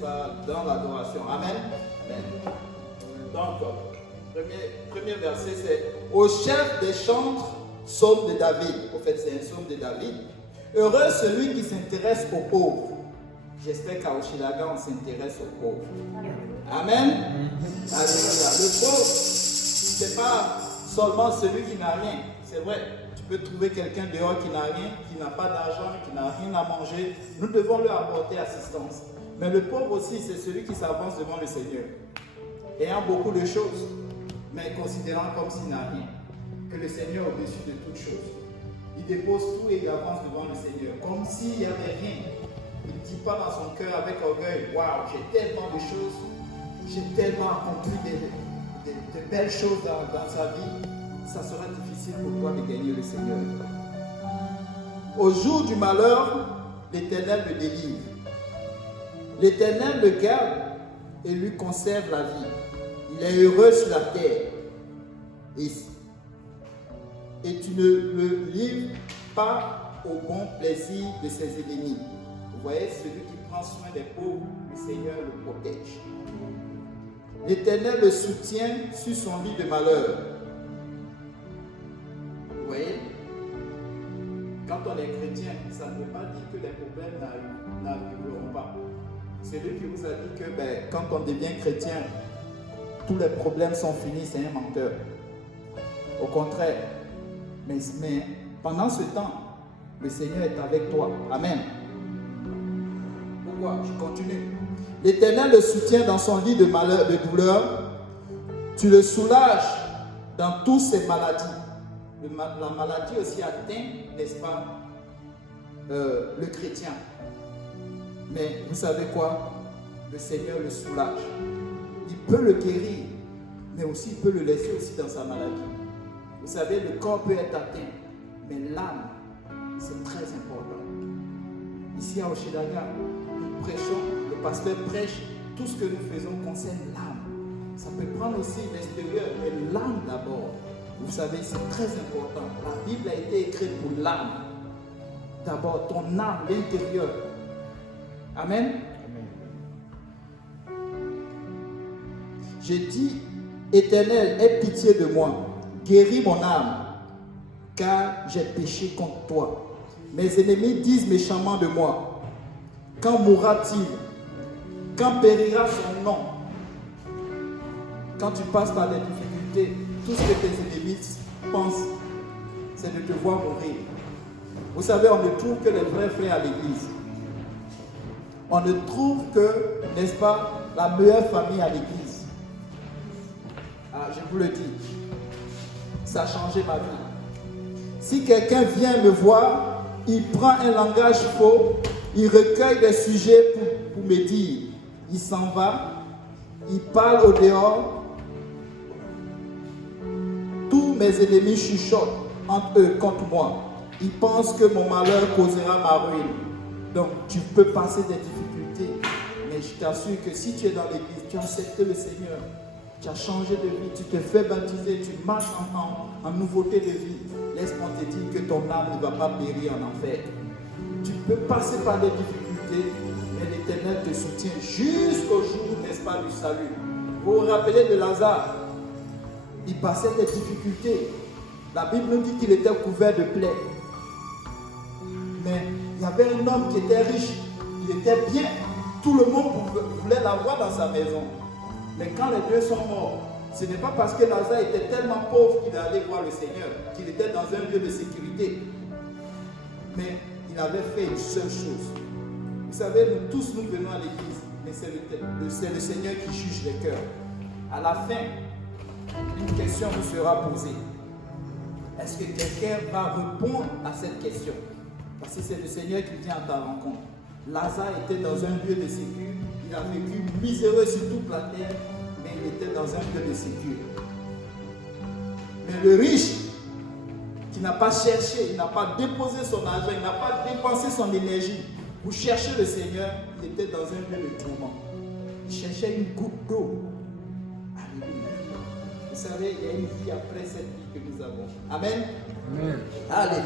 n'est-ce pas, dans l'adoration. Amen. Amen. Donc, premier verset, c'est au chef des chantres, psaume de David. En fait, c'est un psaume de David. Heureux celui qui s'intéresse aux pauvres. J'espère qu'à Oshilaga, on s'intéresse aux pauvres. Amen. Alléluia. Le pauvre, ce n'est pas seulement celui qui n'a rien. C'est vrai, tu peux trouver quelqu'un dehors qui n'a rien, qui n'a pas d'argent, qui n'a rien à manger. Nous devons lui apporter assistance. Mais le pauvre aussi, c'est celui qui s'avance devant le Seigneur, ayant beaucoup de choses, mais considérant comme s'il n'a rien, que le Seigneur est au-dessus de toutes choses. Il dépose tout et il avance devant le Seigneur, comme s'il n'y avait rien. Il ne dit pas dans son cœur avec orgueil, waouh, j'ai tellement de choses, j'ai tellement accompli de belles choses dans sa vie. Ça sera difficile pour toi de gagner le Seigneur. Au jour du malheur, l'Éternel le délivre. L'Éternel le garde et lui conserve la vie. Il est heureux sur la terre. Et tu ne le livres pas au bon plaisir de ses ennemis. Vous voyez, celui qui prend soin des pauvres, le Seigneur le protège. L'Éternel le soutient sur son lit de malheur. Vous voyez, quand on est chrétien, ça ne veut pas dire que les problèmes n'arriveront pas. C'est lui qui vous a dit que quand on devient chrétien, tous les problèmes sont finis, c'est un menteur. Au contraire, mais pendant ce temps, le Seigneur est avec toi. Amen. Pourquoi? Je continue. L'Éternel le soutient dans son lit de malheur, de douleur. Tu le soulages dans toutes ses maladies. La maladie aussi atteint, n'est-ce pas, le chrétien. Mais vous savez quoi? Le Seigneur le soulage. Il peut le guérir, mais aussi il peut le laisser aussi dans sa maladie. Vous savez, le corps peut être atteint, mais l'âme, c'est très important. Ici à Oshilaga, nous prêchons, le pasteur prêche, tout ce que nous faisons concerne l'âme. Ça peut prendre aussi l'extérieur, mais l'âme d'abord. Vous savez, c'est très important. La Bible a été écrite pour l'âme. D'abord, ton âme, l'intérieur. Amen. J'ai dit, Éternel, aie pitié de moi. Guéris mon âme, car j'ai péché contre toi. Mes ennemis disent méchamment de moi. Quand mourra-t-il? Quand périra son nom? Quand tu passes par des difficultés, tout ce que tes ennemis pensent, c'est de te voir mourir. Vous savez, on ne trouve que les vrais frères à l'église. On ne trouve que, n'est-ce pas, la meilleure famille à l'église. Ah, je vous le dis, ça a changé ma vie. Si quelqu'un vient me voir, il prend un langage faux, il recueille des sujets pour me dire, il s'en va, il parle au dehors. Tous mes ennemis chuchotent entre eux contre moi. Ils pensent que mon malheur causera ma ruine. Donc tu peux passer des difficultés, mais je t'assure que si tu es dans l'église, tu as accepté le Seigneur, tu as changé de vie, tu te fais baptiser, tu marches en nouveauté de vie. Laisse-moi te dire que ton âme ne va pas périr en enfer. Tu peux passer par des difficultés, mais l'Éternel te soutient jusqu'au jour, n'est-ce pas, du salut. Vous vous rappelez de Lazare? Il passait des difficultés. La Bible nous dit qu'il était couvert de plaies. Mais il y avait un homme qui était riche, il était bien. Tout le monde voulait l'avoir dans sa maison. Mais quand les deux sont morts, ce n'est pas parce que Lazare était tellement pauvre qu'il allait voir le Seigneur, qu'il était dans un lieu de sécurité. Mais il avait fait une seule chose. Vous savez, nous tous, nous venons à l'église, mais c'est le Seigneur qui juge les cœurs. À la fin, une question vous sera posée. Est-ce que quelqu'un va répondre à cette question? Parce que c'est le Seigneur qui vient à ta rencontre. Lazare était dans un lieu de sécurité. Il a vécu miséreux sur toute la terre, mais il était dans un lieu de sécurité. Mais le riche, qui n'a pas cherché, il n'a pas déposé son argent, il n'a pas dépensé son énergie pour chercher le Seigneur, il était dans un lieu de tourment. Il cherchait une goutte d'eau. Alléluia. Vous savez, il y a une vie après cette vie que nous avons. Amen. Amen. Alléluia.